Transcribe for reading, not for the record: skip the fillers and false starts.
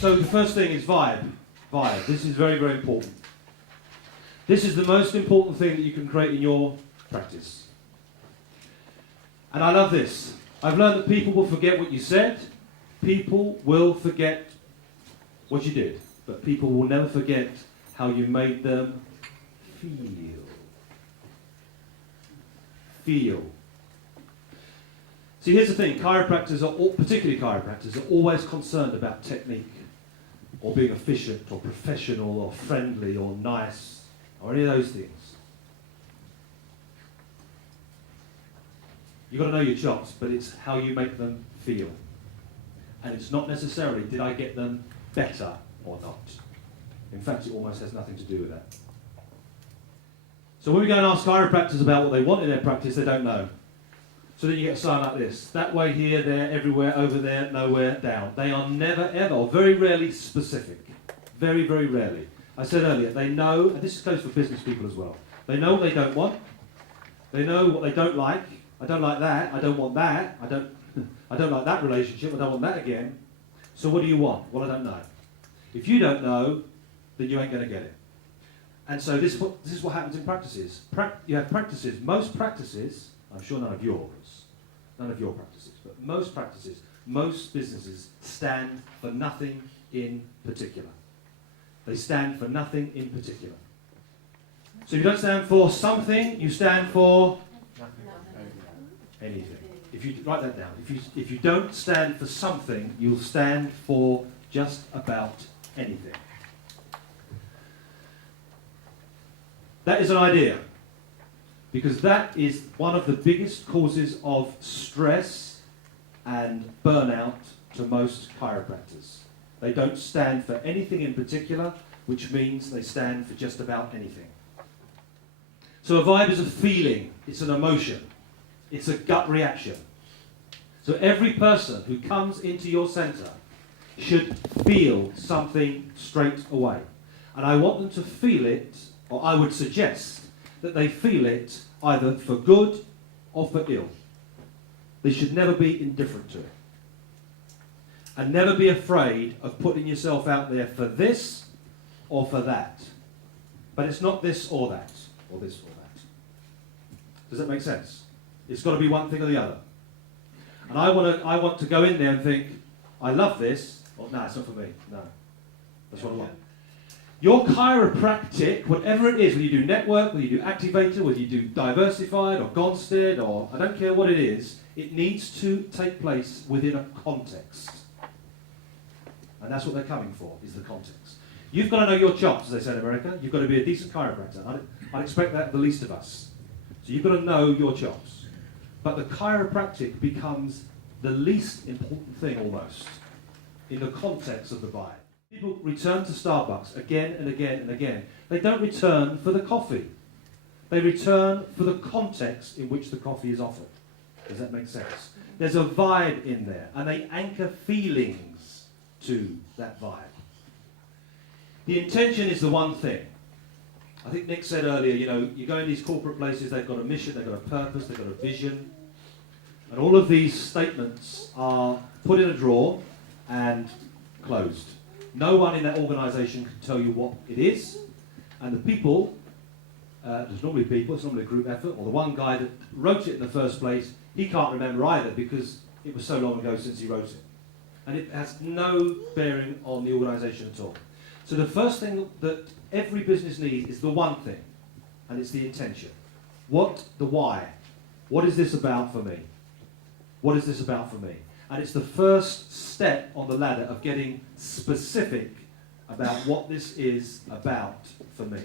So the first thing is vibe. Vibe. This is very, very important. This is the most important thing that you can create in your practice. And I love this. I've learned that people will forget what you said. People will forget what you did. But people will never forget how you made them feel. Feel. See, here's the thing. Chiropractors, particularly chiropractors, are always concerned about technique, or being efficient, or professional, or friendly, or nice, or any of those things. You've got to know your chops, but it's how you make them feel. And it's not necessarily, did I get them better or not? In fact, it almost has nothing to do with that. So when we go and ask chiropractors about what they want in their practice, they don't know. So then you get a sign like this. That way, here, there, everywhere, over there, nowhere, down. They are never, ever, or very rarely specific. Very, very rarely. I said earlier, they know, and this goes for business people as well, they know what they don't want. They know what they don't like. I don't like that. I don't want that. I don't like that relationship. I don't want that again. So what do you want? Well, I don't know. If you don't know, then you ain't going to get it. And so this is what happens in practices. You have practices. Most practices, I'm sure none of your practices, but most practices, most businesses stand for nothing in particular. They stand for nothing in particular. So if you don't stand for something, you stand for anything. If you write that down, if you don't stand for something, you'll stand for just about anything. That is an idea, because that is one of the biggest causes of stress and burnout to most chiropractors. They don't stand for anything in particular, which means they stand for just about anything. So a vibe is a feeling, it's an emotion, it's a gut reaction. So every person who comes into your centre should feel something straight away. And I want them to feel it, or I would suggest that they feel it either for good or for ill. They should never be indifferent to it. And never be afraid of putting yourself out there for this or for that. But it's not this or that, or this or that. Does that make sense? It's got to be one thing or the other. And I want to go in there and think, I love this, or no, it's not for me. No, that's what I want. Your chiropractic, whatever it is, whether you do network, whether you do activator, whether you do diversified or Gonstead, or I don't care what it is, it needs to take place within a context. And that's what they're coming for, is the context. You've got to know your chops, as they say in America. You've got to be a decent chiropractor. I'd expect that of the least of us. So you've got to know your chops. But the chiropractic becomes the least important thing almost in the context of the vibe. People return to Starbucks again and again and again. They don't return for the coffee. They return for the context in which the coffee is offered. Does that make sense? There's a vibe in there, and they anchor feelings to that vibe. The intention is the one thing. I think Nick said earlier, you go in these corporate places, they've got a mission, they've got a purpose, they've got a vision. And all of these statements are put in a drawer and closed. No one in that organisation can tell you what it is. And the people, there's normally people, it's normally a group effort, or the one guy that wrote it in the first place, he can't remember either because it was so long ago since he wrote it. And it has no bearing on the organisation at all. So the first thing that every business needs is the one thing, and it's the intention. The why. What is this about for me? What is this about for me? And it's the first step on the ladder of getting specific about what this is about for me.